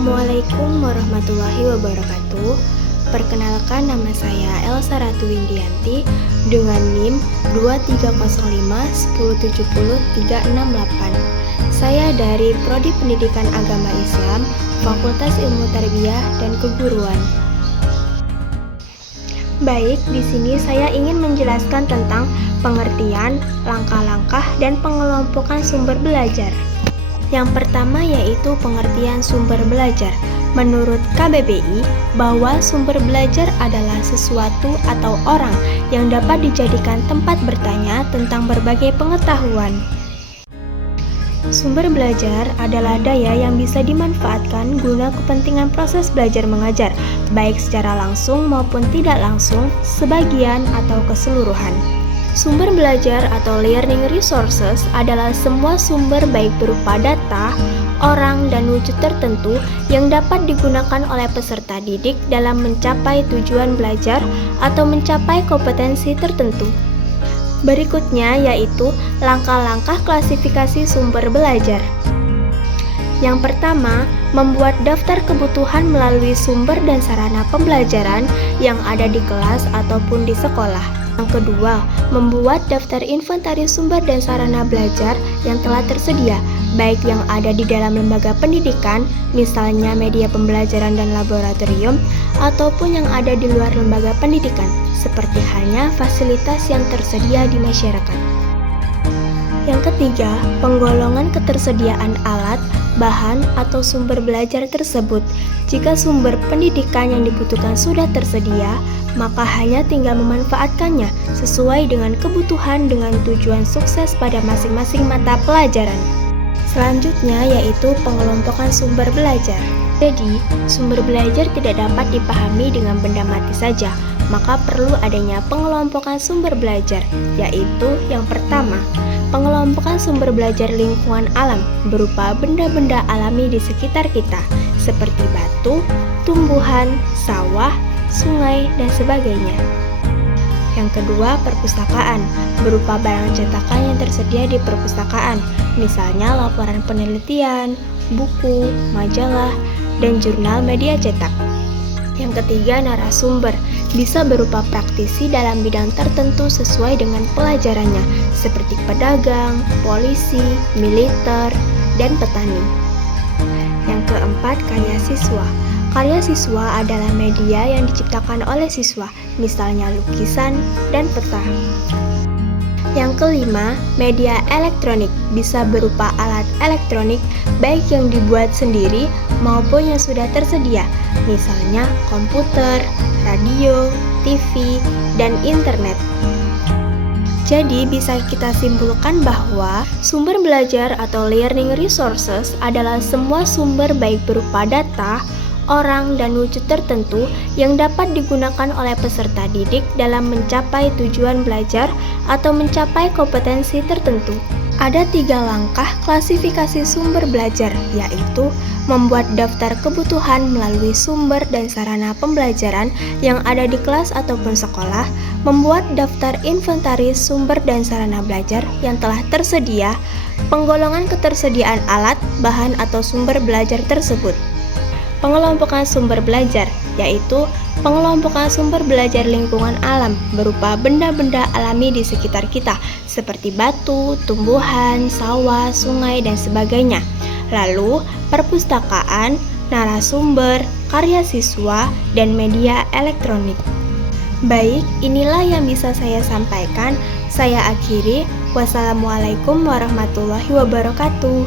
Assalamualaikum warahmatullahi wabarakatuh. Perkenalkan, nama saya Elsa Ratu Windianti dengan NIM 23051070-368. Saya dari Prodi Pendidikan Agama Islam, Fakultas Ilmu Tarbiyah dan Keguruan. Baik, di sini saya ingin menjelaskan tentang pengertian, langkah-langkah, dan pengelompokan sumber belajar. Yang pertama yaitu pengertian sumber belajar. Menurut KBBI, bahwa sumber belajar adalah sesuatu atau orang yang dapat dijadikan tempat bertanya tentang berbagai pengetahuan. Sumber belajar adalah daya yang bisa dimanfaatkan guna kepentingan proses belajar mengajar, baik secara langsung maupun tidak langsung, sebagian atau keseluruhan. Sumber belajar atau learning resources adalah semua sumber baik berupa data, orang, dan wujud tertentu yang dapat digunakan oleh peserta didik dalam mencapai tujuan belajar atau mencapai kompetensi tertentu. Berikutnya yaitu langkah-langkah klasifikasi sumber belajar. Yang pertama, membuat daftar kebutuhan melalui sumber dan sarana pembelajaran yang ada di kelas ataupun di sekolah. Yang kedua, membuat daftar inventaris sumber dan sarana belajar yang telah tersedia, baik yang ada di dalam lembaga pendidikan, misalnya media pembelajaran dan laboratorium, ataupun yang ada di luar lembaga pendidikan, seperti halnya fasilitas yang tersedia di masyarakat. Yang ketiga, penggolongan ketersediaan alat, bahan, atau sumber belajar tersebut. Jika sumber pendidikan yang dibutuhkan sudah tersedia, maka hanya tinggal memanfaatkannya sesuai dengan kebutuhan dengan tujuan sukses pada masing-masing mata pelajaran. Selanjutnya yaitu pengelompokan sumber belajar. Jadi, sumber belajar tidak dapat dipahami dengan benda mati saja, maka perlu adanya pengelompokan sumber belajar, yaitu yang pertama, pengelompokan sumber belajar lingkungan alam berupa benda-benda alami di sekitar kita, seperti batu, tumbuhan, sawah, sungai, dan sebagainya. Yang kedua, perpustakaan, berupa barang cetakan yang tersedia di perpustakaan, misalnya laporan penelitian, buku, majalah, dan jurnal media cetak. Yang ketiga, narasumber, bisa berupa praktisi dalam bidang tertentu sesuai dengan pelajarannya, seperti pedagang, polisi, militer, dan petani. Yang keempat, karya siswa. Karya siswa adalah media yang diciptakan oleh siswa, misalnya lukisan dan peta. Yang kelima, media elektronik, bisa berupa alat elektronik baik yang dibuat sendiri maupun yang sudah tersedia, misalnya komputer, radio, TV, dan internet. Jadi bisa kita simpulkan bahwa sumber belajar atau learning resources adalah semua sumber baik berupa data, orang, dan wujud tertentu yang dapat digunakan oleh peserta didik dalam mencapai tujuan belajar atau mencapai kompetensi tertentu. Ada 3 langkah klasifikasi sumber belajar, yaitu membuat daftar kebutuhan melalui sumber dan sarana pembelajaran yang ada di kelas ataupun sekolah, membuat daftar inventaris sumber dan sarana belajar yang telah tersedia, penggolongan ketersediaan alat, bahan, atau sumber belajar tersebut. Pengelompokan sumber belajar, yaitu pengelompokan sumber belajar lingkungan alam berupa benda-benda alami di sekitar kita, seperti batu, tumbuhan, sawah, sungai, dan sebagainya. Lalu, perpustakaan, narasumber, karya siswa, dan media elektronik. Baik, inilah yang bisa saya sampaikan. Saya akhiri. Wassalamualaikum warahmatullahi wabarakatuh.